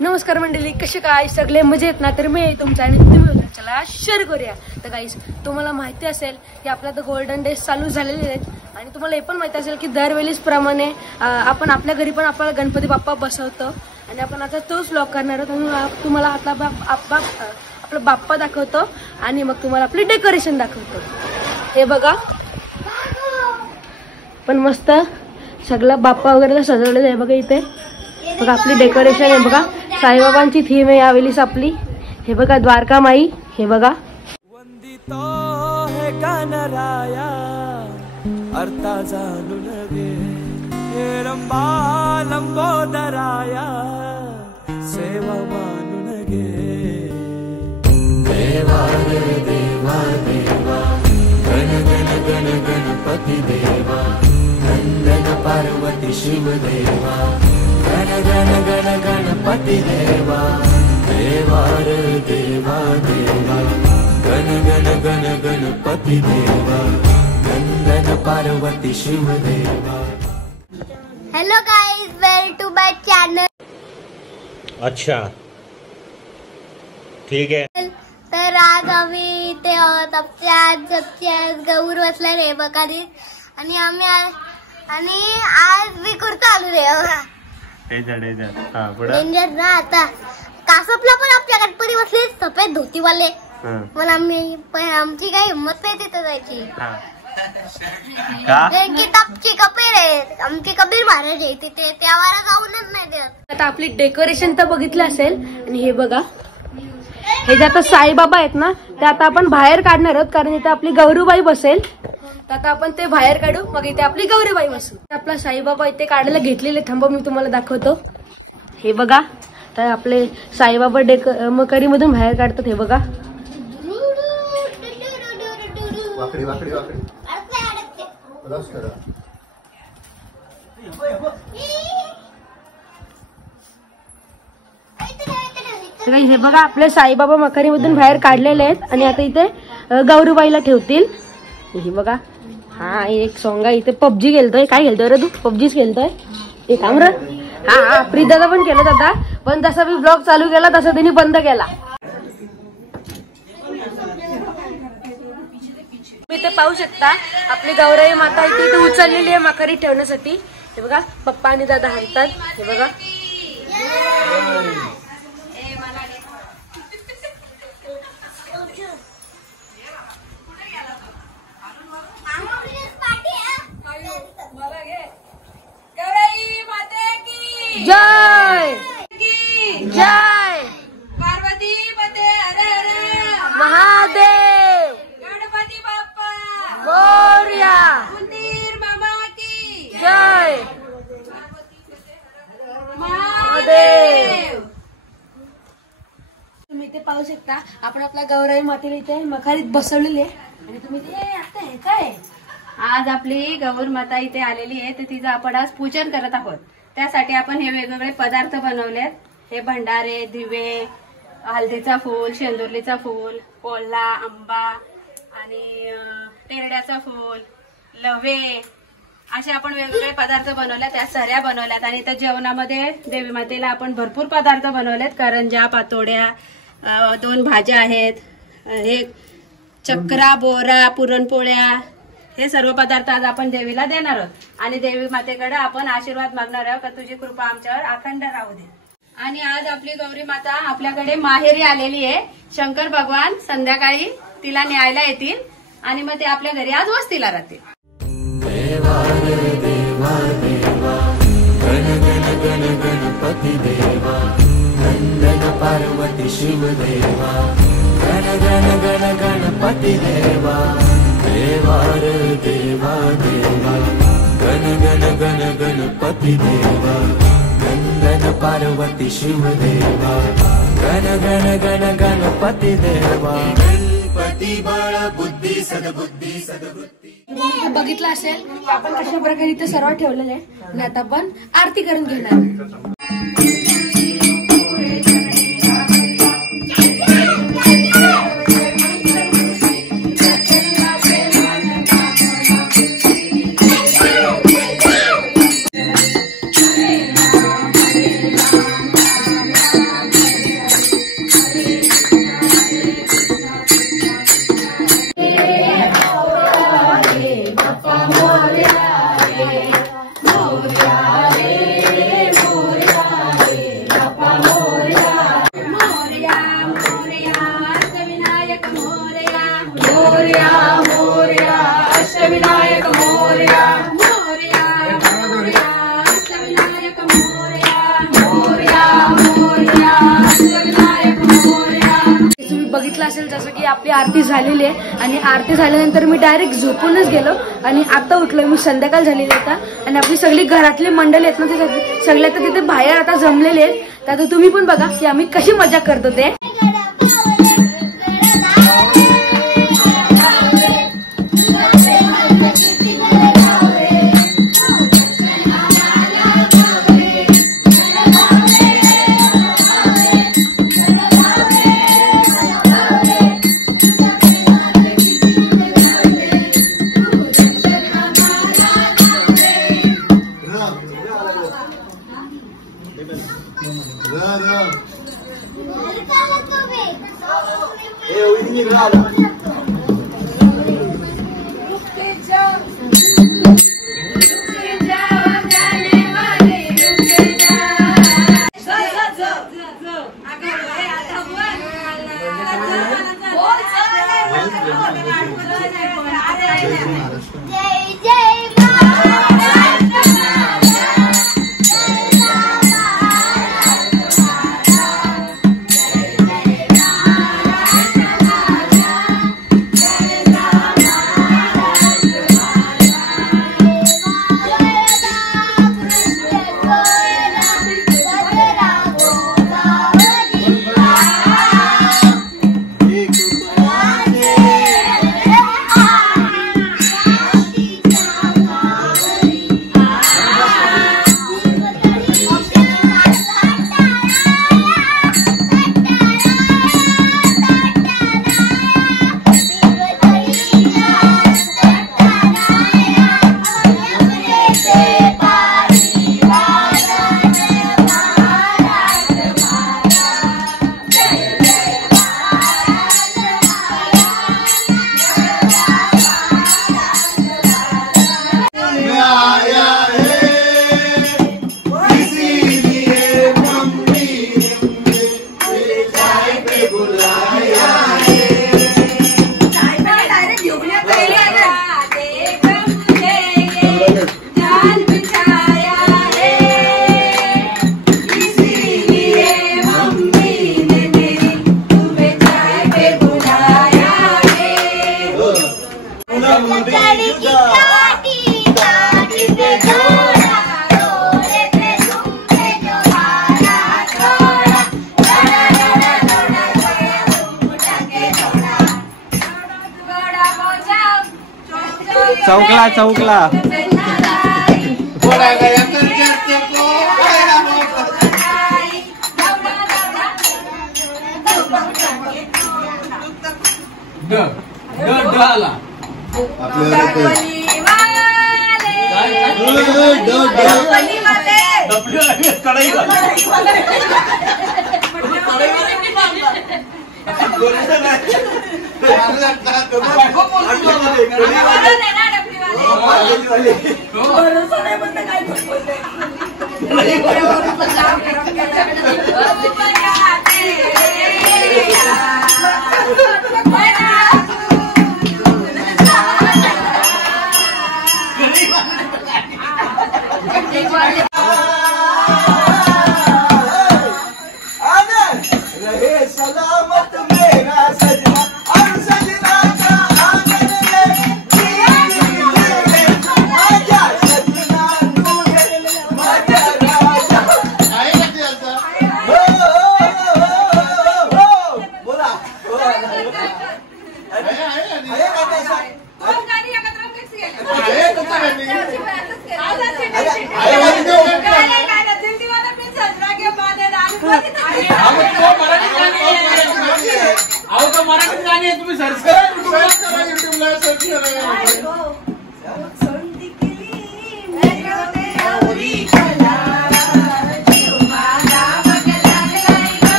नमस्कार मंडळी, कसे काय सगळे मजेत ना? तर मी तुमचा आणि तुम्ही चला शेअर करूया. तर गाईस, तुम्हाला माहिती असेल की आपल्या तर गोल्डन डेज चालू झालेले आहेत आणि तुम्हाला हे पण माहिती असेल की दरवेळेस प्रमाणे आपण आपल्या घरी पण आपल्याला गणपती बाप्पा बसवतो आणि आपण आता तोच व्लॉग करणार आहोत. तुम्हाला आता आपला बाप्पा दाखवतो आणि मग तुम्हाला आपली डेकोरेशन दाखवतो. हे बघा, पण मस्त सगळं बाप्पा वगैरे सजवलेलं आहे बघा. इथे बघा आपली डेकोरेशन आहे बघा, साईबाबांची थीम आहे यावेळीस आपली. हे बघा द्वारका माई, हे बघा वंदितो हे कानराया अर्था जाणू लगे हे रंबा लंबोदराया सेवा मानू लगे. देवा देवा देवा गण गण गण गणपती देवा नंदन पार्वती शिव देवा गण गण गण गणपती देवा देवा देवा देवा गण गण गण गणपती देवा नंदन पार्वती शिव देवा. Hello guys, welcome to my channel. अच्छा ठीक आहे. तर आज आम्ही ते आमच्या गौर बसला रे बघा आणि आम्ही आज मी कुर्ता आलो रे. डेंजर ना. आता कासपला पण आपल्या गणपती बसले सफेद धोतीवाले, पण आमची काही हिंमत नाही तिथं जायची. आमची कबीर महाराज आहे तिथे, त्यावर जाऊनच नाही देत. आता आपली डेकोरेशन तर बघितलं असेल आणि हे बघा, हे जे आता साईबाबा आहेत ना ते आता आपण बाहेर काढणार आहोत कारण इथे आपली गौरूबाई बसेल. तर आता आपण ते बाहेर काढू, मग इथे आपली गौरीबाई बसू. आपला साईबाबा इथे काढायला घेतलेले, थांबा मी तुम्हाला दाखवतो. हे बघा, तर आपले साईबाबा मकरी मधून बाहेर काढतात. हे बघा वाकडी वाकडी वाकडी हे बघा आपले साईबाबा मकरी मधून बाहेर काढलेले आहेत आणि आता इथे गौरीबाईला ठेवतील. हे बघा, हा एक सॉंग आहे. इथे पबजी खेळतोय. काय खेळतोय रे तू? पबजीच खेळतोय. ते थांब रे. हा प्रीदादा पण केलं आता, पण जसा मी ब्लॉग चालू केला तसा त्यांनी बंद केला. तुम्ही इथे पाहू शकता आपली गौराई माता इथे उचललेली आहे मकरी ठेवण्यासाठी. हे बघा पप्पा आणि दादा हाणतात. हे बघा जय जय पार्वती पते हर हर महादेव गणपती बाप्पा मोरया मंदिर मामा की जय महादेव. तुम्ही इथे पाहू शकता आपण आपल्या गौराई मातेला इथे मखारीत बसवलेली आहे आणि तुम्ही आता हे काय आज आपली गौर माता इथे आलेली आहे, तर तिचं आपण आज पूजन करत आहोत. त्यासाठी आपण हे वेगवेगळे पदार्थ बनवलेत. हे भंडारे, दिवे, हळदीचा फूल, शेंदुर्लीचा फूल, कोल्हा, आंबा आणि तेरड्याचा फूल, लवे असे आपण वेगवेगळे पदार्थ बनवले. त्या सऱ्या बनवल्यात आणि त्या जेवणामध्ये देवी मातेला आपण भरपूर पदार्थ बनवलेत. करंजा, पातोड्या, 2 भाज्या आहेत, हे चक्रा, बोरा, पुरणपोळ्या, हे सर्व पदार्थ आज आपण देवीला देणार आहोत आणि देवी मातेकडे आपण आशीर्वाद मागणार आहोत का तुझी कृपा आमच्यावर अखंड राहू दे. आणि आज आपली गौरी माता आपल्याकडे माहेरी आलेली आहे. शंकर भगवान संध्याकाळी तिला न्यायला येतील आणि मग ते आपल्या घरी आज वस्तीला राहतील. देवा देवा देवा गण गण गण गणपती देवा नंदन पार्वती शिव देवा गण गण गण गणपती देवा देवा देवा देवा गण गण गण गणपती देवा नंदन पार्वती शिव देवा गण गण गण गणपती देवा गणपती बळ बुद्धी सद्बुद्धी सद्वृत्ती. बघितलं असेल आपण कशा प्रकारे इथे सर्व ठेवलेलं आहे आणि आता आपण आरती करून घेणार. बघितलं असेल जसं की आपली आरती झालेली आहे आणि आरती झाल्यानंतर मी डायरेक्ट झोपूनच गेलो आणि आता उठलो मी. संध्याकाळ झालेली आता आणि आपली सगळी घरातली मंडळी आहेत ना ते सगळे आता तिथे बाहेर आता जमलेले आहेत. तर आता तुम्ही पण बघा की आम्ही कशी मजा करतो ते. चौकला चौकला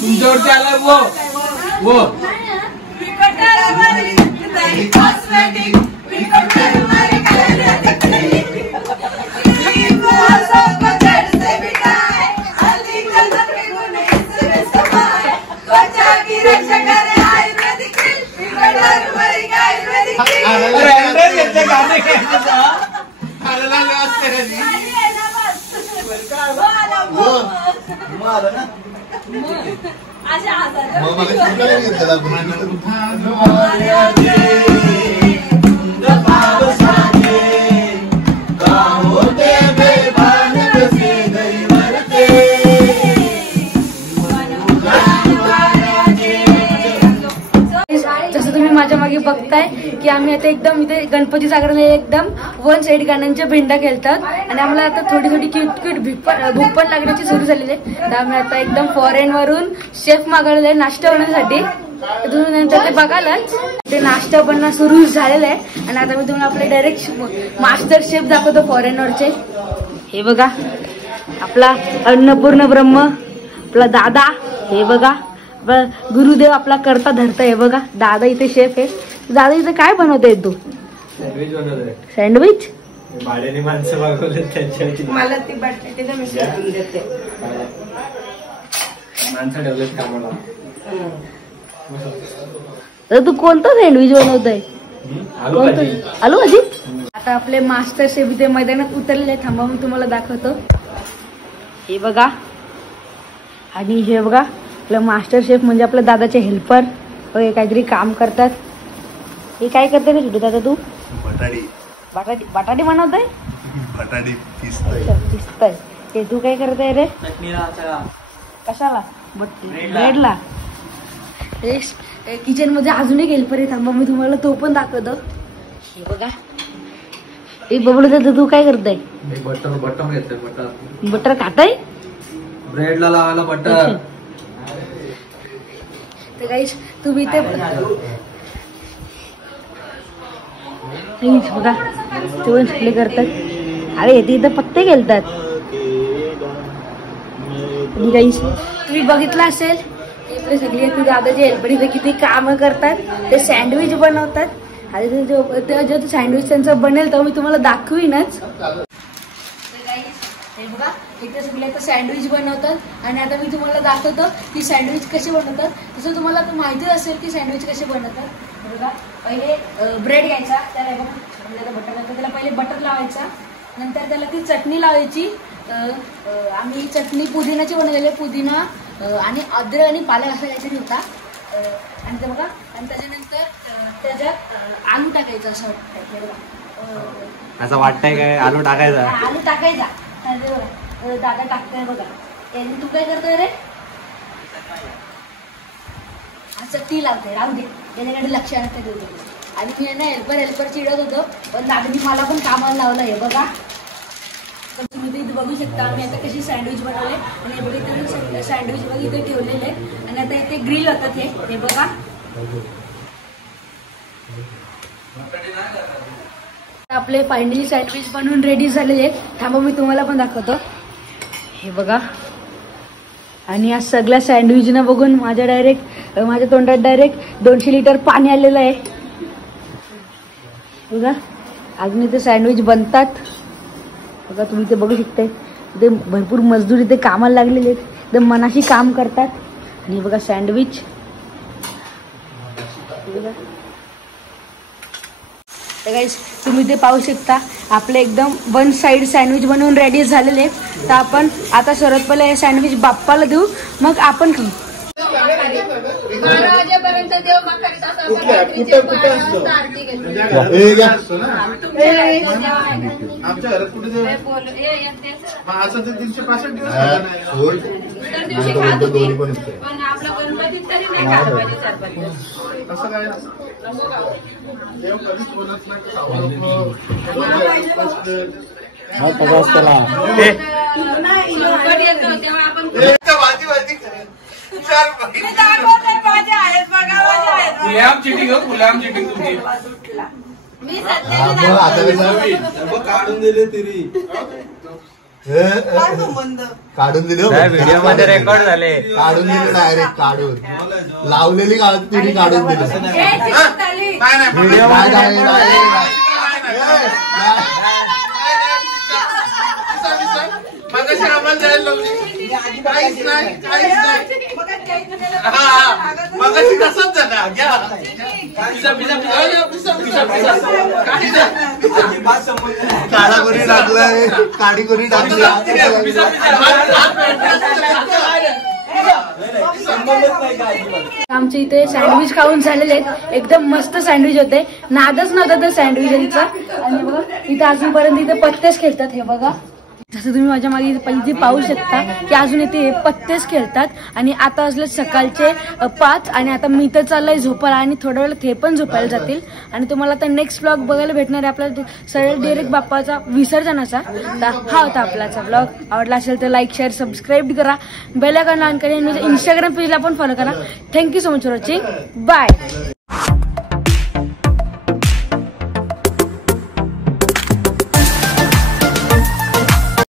तुमच्यावरती आला वो जसं तुम्ही माझ्या मागे बघताय की आम्ही आता एकदम इथे गणपती जागरण एकदम वन साइड गाण्यांच्या भेंडा खेळतात आणि आम्हाला आता थोडी थोडी क्यूट भूक पण लागण्याची सुरू झालेली आहे. तर आम्ही आता एकदम फॉरेन वरून शेफ मागवलेला आहे नाश्ता बनवण्यासाठी. तुम्ही नंतर ते बघालच ते नाश्ता बनणं सुरू झालेलं आहे आणि आता मी तुम्हाला आपले डायरेक्ट मास्टर शेफ दाखवतो फॉरेनवरचे. हे बघा आपला अन्नपूर्ण ब्रह्म आपला दादा. हे बघा गुरुदेव आपला करता धरता. हे बघा दादा इथे शेफ आहे. दादा इथे काय बनवतोय तू? सँडविच बनवतोय. सँडविच? भाड्याने माणसं मागवले त्याच्यासाठी मला ती बटाटे मिसळून देते. माणसं ठेवलेत कामाला. तर तू कोणतं सँडविच बनवतोय? आलू भाजी. आलू भाजी? आता आपले मास्टर शेफ इथे मैदानात उतरलेले. थांबा मी तुम्हाला दाखवतो. हे बघा आणि हे बघा आपलं मास्टर शेफ म्हणजे आपल्या दादाचे हेल्पर. हे काहीतरी काम करतात. हे काय करते रे छोटे दादा तू? बटाटे बनवताय? बटाटे दिसतंय. ते तू काय करताय रे? कशाला? ब्रेडला. किचन मध्ये अजून एक हेल्पर आहे. थांबा मी तुम्हाला तो पण दाखवतो. हे बघा हे बबलू दादा तू काय करताय? बटर घेतोय. बटर खाताय? ब्रेडला लावायला बटर. तर गाईस तुम्ही ते बघा ते पण करतात. अरे ते इथं पत्ते खेळतात. गाईस तुम्ही बघितलं असेल इकडे सगळी दादाचे हेल्पर इथे किती काम करतात. ते सँडविच बनवतात आणि जेव्हा सँडविच त्यांचं बनेल तेव्हा मी तुम्हाला दाखवीनच. हे बघा इथे सगळे आता सँडविच बनवतात आणि आता मी तुम्हाला दाखवतो की सँडविच कसे बनवतात. तसं तुम्हाला माहितीच असेल की सँडविच कसे बनवतात. बघा पहिले ब्रेड घ्यायचा. त्याला बटर घ्यायचं. त्याला पहिले बटर लावायचा. नंतर त्याला ती चटणी लावायची. आम्ही चटणी पुदिनाची बनवलेली. पुदिना आणि अद्रक आणि पालक असं काहीतरी होता. आणि ते बघा आणि त्याच्यानंतर त्याच्यात आलू टाकायचं असं वाटतं. बघा असं वाटतंय काय आलू टाकायचा? आलू टाकायचा. दादा टाकतोय बघा. तू काय करतोय रे? असं ती लावते. राहू दे त्याच्याकडे लक्ष देऊ दे. आणि मी ना हेल्पर चिडत होतो पण दादानी मला पण कामाला लावलं. हे बघा तर तुम्ही इथे बघू शकता आम्ही आता कशी सँडविच बनवले. आणि हे बघा इथे सँडविच बघा इथे ठेवलेले आणि आता इथे ग्रिल होतात. हे बघा आपले फायनली सँडविच बनवून रेडी झालेले आहेत. थांबा मी तुम्हाला पण दाखवतो. हे बघा आणि या सगळ्या सँडविचना बघून माझ्या तोंडात डायरेक्ट 200 लिटर पाणी आलेलं आहे. बघा अजून इथे सँडविच बनतात. बघा तुम्ही इथे बघू शकताय. इथे भरपूर मजदूर इथे कामाला लागलेले आहेत. एकदम मनाशी काम करतात. आणि बघा सँडविच तर गाईस तुम्ही ते पाहू शकता आपले एकदम वन साइड सँडविच बनवून रेडी झालेले आहेत. तर आपण आता सर्वात पहिले हे सँडविच बाप्पाला देऊ मग आपण खाऊ. 12 वाजेपर्यंत देव मागतात. आमच्या घरात कुठे देव असं ते 365 दिवस पण आपला गणपती तरी नाही खायला पाहिजे 4-5 दिवस. असं काय देव कधीच बोलत नाही. तेव्हा आपण गुलाम चिटिंग गुलाम चिटिंग तुमची. मी काढून दिले तरी काढून दिले व्हिडिओ मध्ये रेकॉर्ड झाले. काढून दिले डायरेक्ट काढून लावलेली तिने काढून दिली. मगाशी तसंच झाला घ्या काळा कोणी टाकलाय काळी कोणी टाकली आमच्या इथे सँडविच खाऊन झालेले आहेत एकदम मस्त सँडविच होते नादच नव्हता तर सँडविचचा आणि बघा इथे अजूनपर्यंत इथे पत्तेच खेळतात हे बघा जसं तुम्ही माझ्या मागे इथे पाहू शकता की अजून इथे पत्तेच खेळतात आणि आता असले सकाळचे 5 आणि आता मी तर चाललंय झोपायला आणि थोड्या वेळात हे पण झोपायला जातील आणि तुम्हाला आता नेक्स्ट ब्लॉग बघायला भेटणार आहे आपला सरळ डायरेक्ट बाप्पाचा विसर्जनाचा तर हा होता आपलाचा ब्लॉग आवडला असेल तर लाईक शेअर सबस्क्राईब करा बेल आयकॉन ऑन करा आणि इंस्टाग्राम पेजला पण फॉलो करा thank you so much for watching bye